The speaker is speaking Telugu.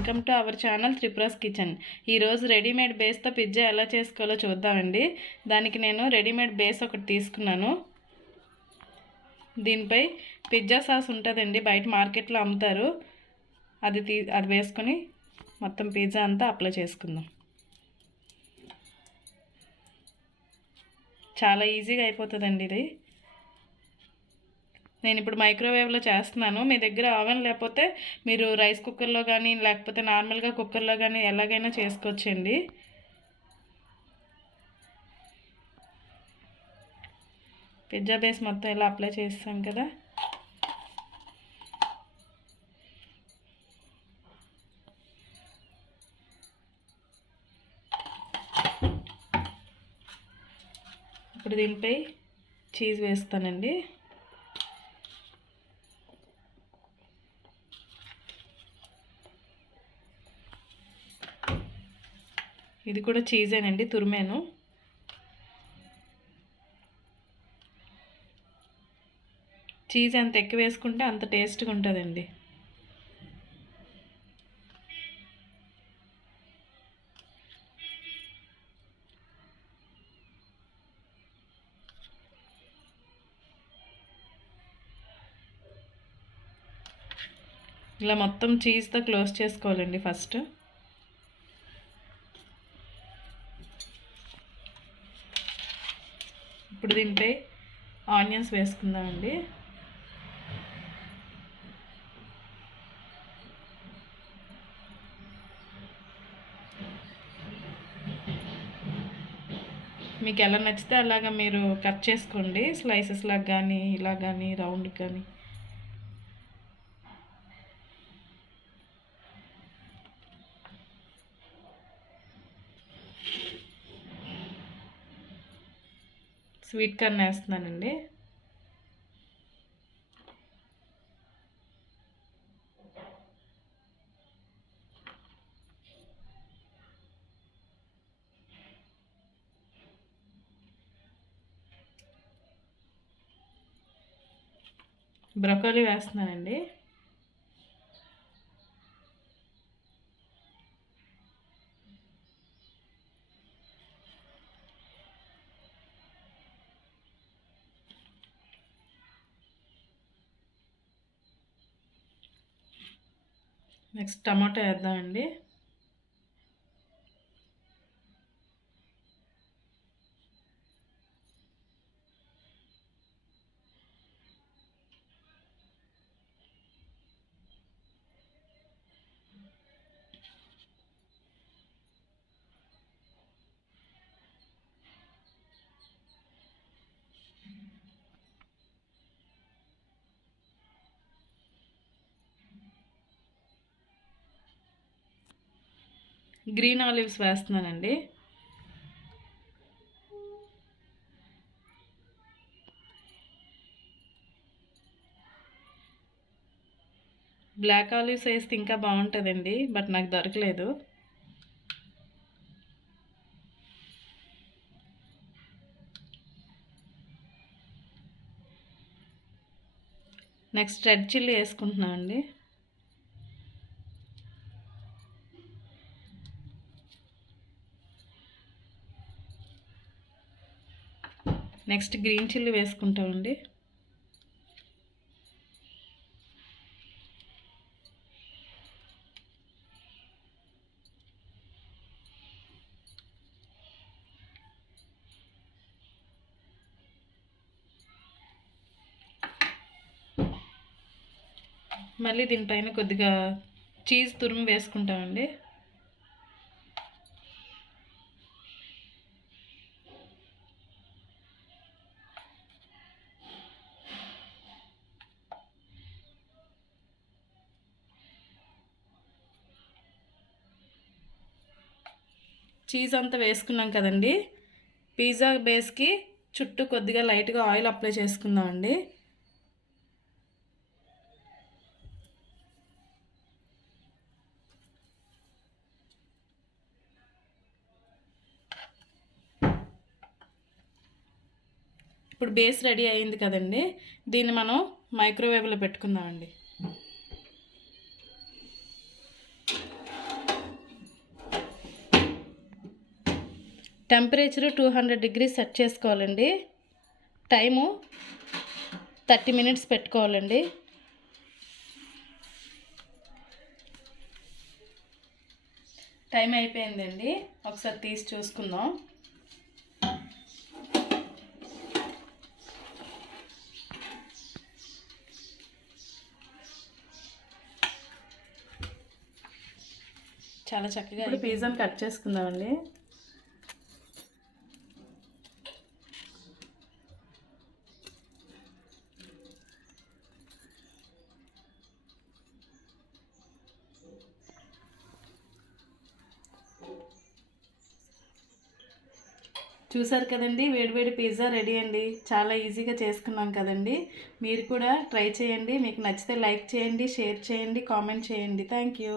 Welcome to our channel Tripura's kitchen. ఈరోజు రెడీమేడ్ బేస్తో పిజ్జా ఎలా చేసుకోవాలో చూద్దామండి. దానికి నేను రెడీమేడ్ బేస్ ఒకటి తీసుకున్నాను. దీనిపై పిజ్జా సాస్ ఉంటుందండి బయట మార్కెట్లో అమ్ముతారు. అది తీ అది వేసుకొని మొత్తం పిజ్జా అంతా అప్లై చేసుకుందాం. చాలా ఈజీగా అయిపోతుందండి ఇది. నేను ఇప్పుడు మైక్రోవేవ్లో చేస్తున్నాను. మీ దగ్గర ఓవెన్ లేకపోతే మీరు రైస్ కుక్కర్లో కానీ లేకపోతే నార్మల్గా కుక్కర్లో కానీ ఎలాగైనా చేసుకోవచ్చండి. పిజ్జా బేస్ మొత్తం ఇలా అప్లై చేస్తాం కదా. ఇప్పుడు దీనిపై చీజ్ వేస్తానండి. ఇది కూడా చీజేనండి తురిమాను. చీజ్ ఎంత ఎక్కువ వేసుకుంటే అంత టేస్ట్గా ఉంటుందండి. ఇలా మొత్తం చీజ్తో క్లోజ్ చేసుకోవాలండి ఫస్ట్. ఇప్పుడు దీనిపై ఆనియన్స్ వేసుకుందామండి. మీకు ఎలా నచ్చితే అలాగా మీరు కట్ చేసుకోండి. స్లైసెస్ లాగా కానీ ఇలా కానీ రౌండ్ కానీ. స్వీట్ కార్న్ వేస్తున్నానండి. బ్రొకోలీ వేస్తున్నానండి. నెక్స్ట్ టమాటో వేద్దామండి. గ్రీన్ ఆలివ్స్ వేస్తున్నానండి. బ్లాక్ ఆలివ్స్ వేస్తే ఇంకా బాగుంటుందండి బట్ నాకు దొరకలేదు. నెక్స్ట్ రెడ్ చిల్లీ వేసుకుంటున్నామండి. నెక్స్ట్ గ్రీన్ చిల్లీ వేసుకుంటామండి. మళ్ళీ దీనిపైన కొద్దిగా చీజ్ తురుము వేసుకుంటామండి. చీజ్ అంతా వేసుకున్నాం కదండి. పిజ్జా బేస్కి చుట్టూ కొద్దిగా లైట్గా ఆయిల్ అప్లై చేసుకుందామండి ఇప్పుడు బేస్ రెడీ అయింది కదండి. దీన్ని మనం మైక్రోవేవ్లో పెట్టుకుందామండి temperature two hundred degrees set చేసుకోవాలండి. టైము థర్టీ మినిట్స్ పెట్టుకోవాలండి. టైం అయిపోయిందండి. ఒకసారి తీసి చూసుకుందాం. చాలా చక్కగా ఇప్పుడు పిజ్జాని కట్ చేసుకుందామండి. చూసారు కదండి వేడివేడి పిజ్జా రెడీ అండి. చాలా ఈజీగా చేసుకున్నాం కదండి. మీరు కూడా ట్రై చేయండి. మీకు నచ్చితే లైక్ చేయండి షేర్ చేయండి కామెంట్ చేయండి. Thank you.